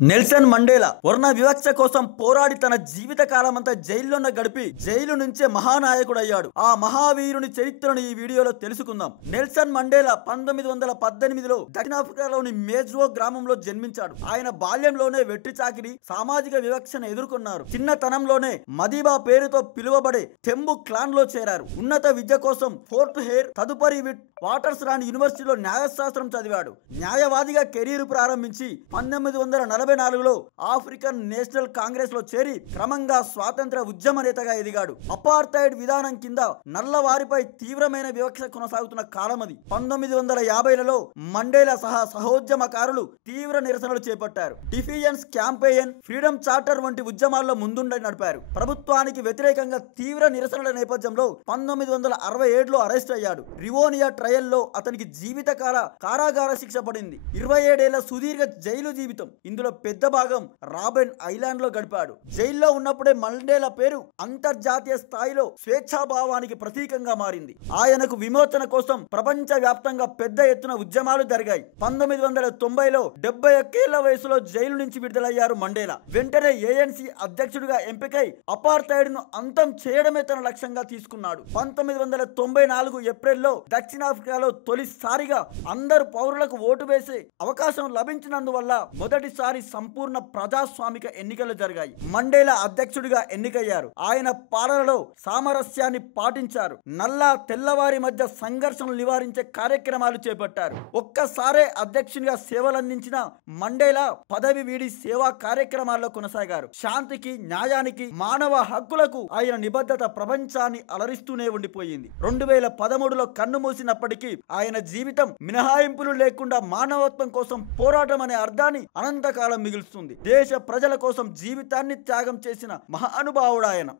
Nelson Mandela వర్ణ వివక్ష కోసం పోరాడి తన జీవిత కాలమంతా జైల్లోనే గడిపి జైలు నుంచే మహానాయకుడయ్యాడు. ఆ మహావీరుని చరిత్రను ఈ వీడియోలో తెలుసుకుందాం. నెల్సన్ మండేలా 1918లో దక్షిణాఫ్రికాలోని మేజ్రో గ్రామంలో జన్మించాడు. ఆయన బాల్యంలోనే వెట్టి చాకిరి, సామాజిక వివక్షను ఎదుర్కొన్నారు. చిన్నతనంలోనే మదీబా పేరుతో పిలువబడే తెంబు క్లాన్ లో చేరారు. ఉన్నత విద్య కోసం ఫోర్ట్ హెయిర్, తదుపరి వాటర్స్ రాని యూనివర్సిటీలో న్యాయశాస్త్రం చదివాడు. న్యాయవాదిగా కెరీర్ ప్రారంభించి 1944లో ఆఫ్రికన్ నేషనల్ కాంగ్రెస్ లో చేరి క్రమంగా స్వాతంత్ర ఉద్యమ నేతగా ఎదిగాడు. అపార్థైడ్ విధానం కింద నల్లవారిపై తీవ్రమైన వివక్ష కొనసాగుతున్న కాలం అది. 1950లలో మండేలా సహా సహోద్యమకారులు తీవ్ర నిరసనలు చేపట్టారు. డిఫియన్స్ క్యాంపెయిన్, ఫ్రీడమ్ చార్టర్ వంటి ఉద్యమాల్లో ముందుండి నడిపారు. ప్రభుత్వానికి వ్యతిరేకంగా తీవ్ర నిరసనల నేపథ్యంలో 1967లో అరెస్ట్ అయ్యాడు. రివోనియా ట్రయల్లో అతనికి జీవితకాల కారాగార శిక్ష పడింది. 27 ఏళ్ల సుదీర్ఘ జైలు జీవితం. ఇందులో పెద్ద భాగం రాబెన్ ఐలాండ్ లో గడిపాడు. జైల్లో ఉన్నప్పుడే మండేలా పేరు అంతర్జాతీయ స్థాయిలో స్వేచ్ఛాభావానికి ప్రతీకంగా మారింది. ఆయనకు విమోచన కోసం ప్రపంచ వ్యాప్తంగా పెద్ద ఎత్తున ఉద్యమాలు జరిగాయి. 1990లో 71 ఏళ్ల వయసులో జైలు నుంచి విడుదలయ్యారు మండేలా. వెంటనే ANC అధ్యక్షుడిగా ఎంపికై అపార్థైడ్ ను అంతం చేయడమే తన లక్ష్యంగా తీసుకున్నాడు. 1994 ఏప్రిల్లో దక్షిణాఫ్రికాలో తొలిసారిగా అందరు పౌరులకు ఓటు వేసే అవకాశం లభించినందువల్ల మొదటిసారి సంపూర్ణ ప్రజాస్వామిక ఎన్నికలు జరిగాయి. మండేలా అధ్యక్షుడిగా ఎన్నికయ్యారు. ఆయన పాలనలో సామరస్యాన్ని పాటించారు. నల్ల తెల్లవారి మధ్య సంఘర్షణలు నివారించే కార్యక్రమాలు చేపట్టారు. ఒక్కసారే అధ్యక్షునిగా సేవలందించిన మండేలా పదవి వీడి సేవా కార్యక్రమాల్లో కొనసాగారు. శాంతికి, న్యాయానికి, మానవ హక్కులకు ఆయన నిబద్ధత ప్రపంచాన్ని అలరిస్తూనే ఉండిపోయింది. 2013లో కన్ను మూసినప్పటికీ ఆయన జీవితం మినహాయింపులు లేకుండా మానవత్వం కోసం పోరాటం అనే అర్థాన్ని అనంతకాలం మిగులుస్తుంది. దేశ ప్రజల కోసం జీవితాన్ని త్యాగం చేసిన మహానుభావుడు ఆయన.